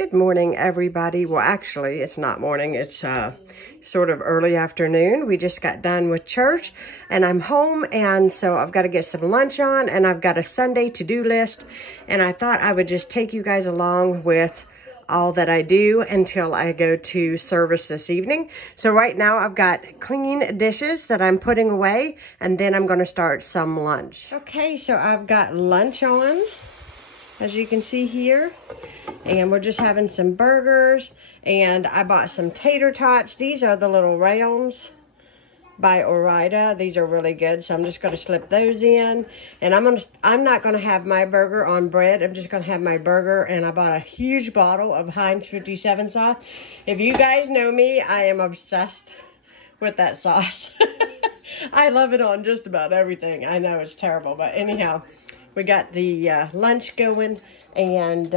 Good morning, everybody. Well, actually, it's not morning. It's sort of early afternoon. We just got done with church, and I'm home, and so I've got to get some lunch on, and I've got a Sunday to-do list, and I thought I would just take you guys along with all that I do until I go to service this evening. So right now, I've got clean dishes that I'm putting away, and then I'm going to start some lunch. Okay, so I've got lunch on, as you can see here. And we're just having some burgers, and I bought some tater tots. These are the little rounds by Orida. These are really good, so I'm just going to slip those in. And I'm not going to have my burger on bread. I'm just going to have my burger, and I bought a huge bottle of Heinz 57 sauce. If you guys know me, I am obsessed with that sauce. I love it on just about everything. I know it's terrible, but anyhow, we got the lunch going. And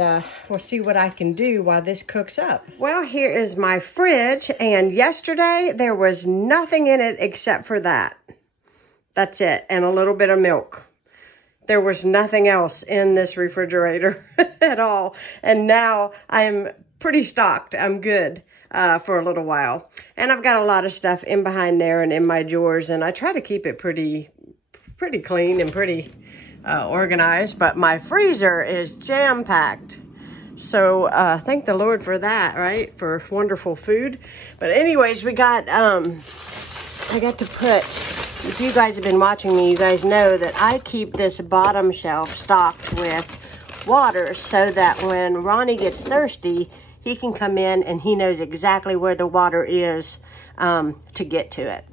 we'll see what I can do while this cooks up. Well, here is my fridge, and yesterday there was nothing in it except for that. That's it, and a little bit of milk. There was nothing else in this refrigerator at all, and now I'm pretty stocked. I'm good for a little while, and I've got a lot of stuff in behind there and in my drawers, and I try to keep it pretty clean and pretty organized, but my freezer is jam-packed. So thank the Lord for that, right? For wonderful food. But anyways, we got, I got to put, if you guys have been watching me, you guys know that I keep this bottom shelf stocked with water so that when Ronnie gets thirsty, he can come in and he knows exactly where the water is to get to it.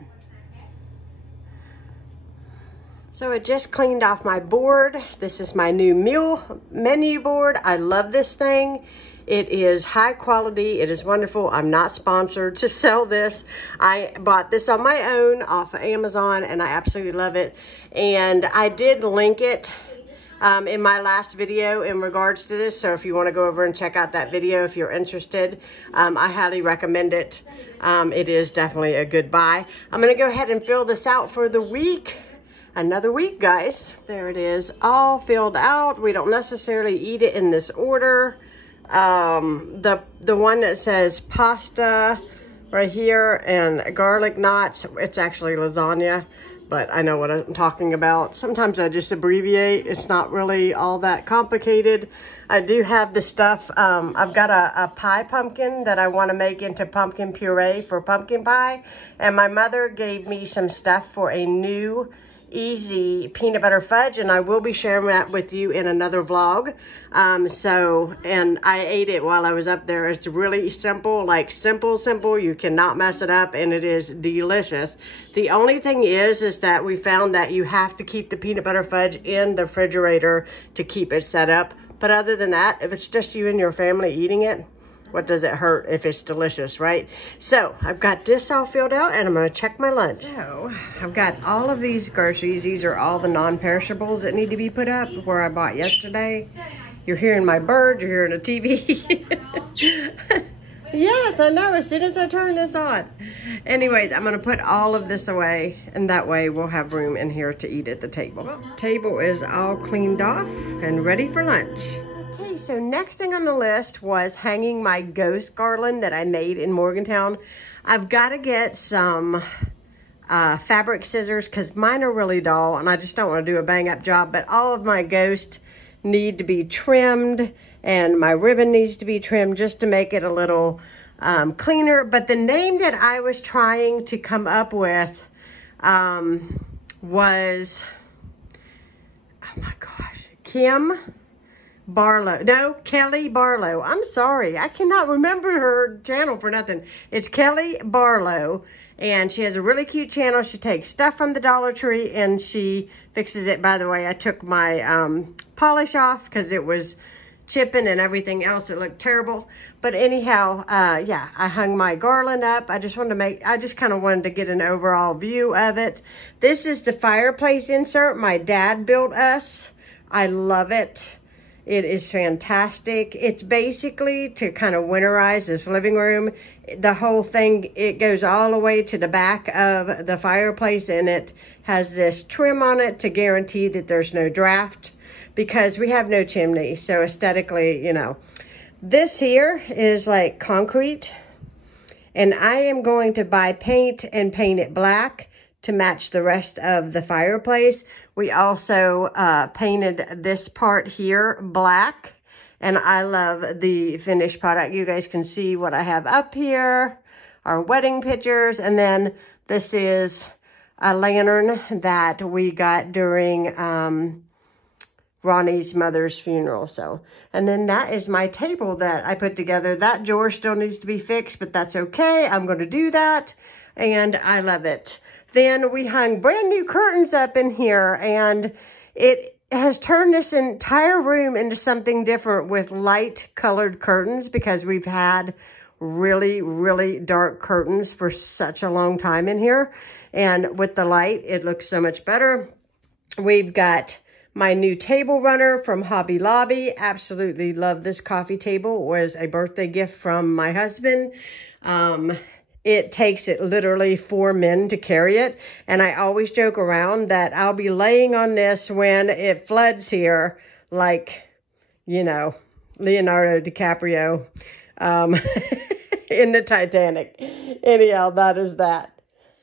So I just cleaned off my board. This is my new meal menu board. I love this thing. It is high quality. It is wonderful. I'm not sponsored to sell this. I bought this on my own off of Amazon, and I absolutely love it. And I did link it in my last video in regards to this. So if you want to go over and check out that video if you're interested, I highly recommend it. It is definitely a good buy. I'm going to go ahead and fill this out for the week. Another week, guys. There it is, all filled out. We don't necessarily eat it in this order. The one that says pasta right here and garlic knots, it's actually lasagna, but I know what I'm talking about. Sometimes I just abbreviate. It's not really all that complicated. I do have the stuff. I've got a pie pumpkin that I want to make into pumpkin puree for pumpkin pie, and my mother gave me some stuff for a new easy peanut butter fudge, and I will be sharing that with you in another vlog. And I ate it while I was up there. It's really simple, like simple. You cannot mess it up, and it is delicious. The only thing is that we found that you have to keep the peanut butter fudge in the refrigerator to keep it set up. But other than that, if it's just you and your family eating it, what does it hurt if it's delicious, right? So I've got this all filled out, and I'm going to check my lunch. So I've got all of these groceries. These are all the non-perishables that need to be put up where I bought yesterday. You're hearing my bird. You're hearing a TV. Yes, I know. As soon as I turn this on. Anyways, I'm going to put all of this away, and that way we'll have room in here to eat at the table. Well, table is all cleaned off and ready for lunch. Okay, so next thing on the list was hanging my ghost garland that I made in Morgantown. I've got to get some fabric scissors because mine are really dull, and I just don't want to do a bang-up job, but all of my ghosts need to be trimmed, and my ribbon needs to be trimmed just to make it a little cleaner. But the name that I was trying to come up with was, oh my gosh, Kelly Barlow. I'm sorry. I cannot remember her channel for nothing. It's Kelly Barlow, and she has a really cute channel. She takes stuff from the Dollar Tree, and she fixes it. By the way, I took my polish off because it was chipping and everything else. It looked terrible. But anyhow, yeah, I hung my garland up. I just kind of wanted to get an overall view of it. This is the fireplace insert my dad built us. I love it. It is fantastic. It's basically to kind of winterize this living room. The whole thing, it goes all the way to the back of the fireplace, and it has this trim on it to guarantee that there's no draft because we have no chimney. So aesthetically, you know, This here is like concrete, and I am going to buy paint and paint it black to match the rest of the fireplace. We also painted this part here black, and I love the finished product. You guys can see what I have up here, our wedding pictures, and then this is a lantern that we got during Ronnie's mother's funeral. So, and then that is my table that I put together. That drawer still needs to be fixed, but that's okay. I'm going to do that, and I love it. Then we hung brand new curtains up in here, and it has turned this entire room into something different with light colored curtains, because we've had really, really dark curtains for such a long time in here. And with the light, it looks so much better. We've got my new table runner from Hobby Lobby. Absolutely love this coffee table. It was a birthday gift from my husband. It takes it literally 4 men to carry it. And I always joke around that I'll be laying on this when it floods here, like, you know, Leonardo DiCaprio in the Titanic. Anyhow, that is that.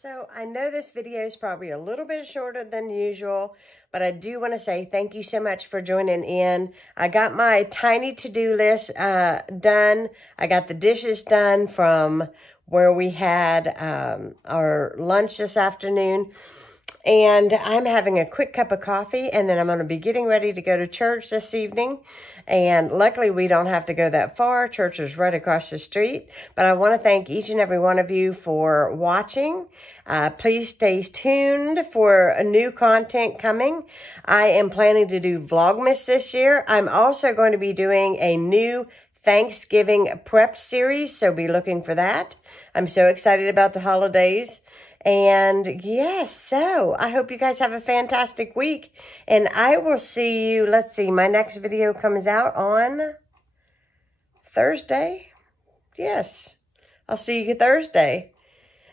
So I know this video is probably a little bit shorter than usual, but I do want to say thank you so much for joining in. I got my tiny to-do list done. I got the dishes done from where we had our lunch this afternoon. And I'm having a quick cup of coffee, and then I'm going to be getting ready to go to church this evening. And luckily, we don't have to go that far. Church is right across the street. But I want to thank each and every one of you for watching. Please stay tuned for a new content coming. I am planning to do Vlogmas this year. I'm also going to be doing a new Thanksgiving prep series, so be looking for that. I'm so excited about the holidays. And yes, so I hope you guys have a fantastic week. And I will see you, let's see, my next video comes out on Thursday. Yes, I'll see you Thursday.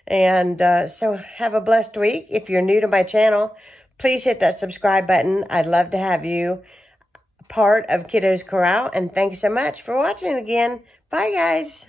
And so have a blessed week. If you're new to my channel, please hit that subscribe button. I'd love to have you part of Kiddos Koral. And thanks so much for watching again. Bye, guys.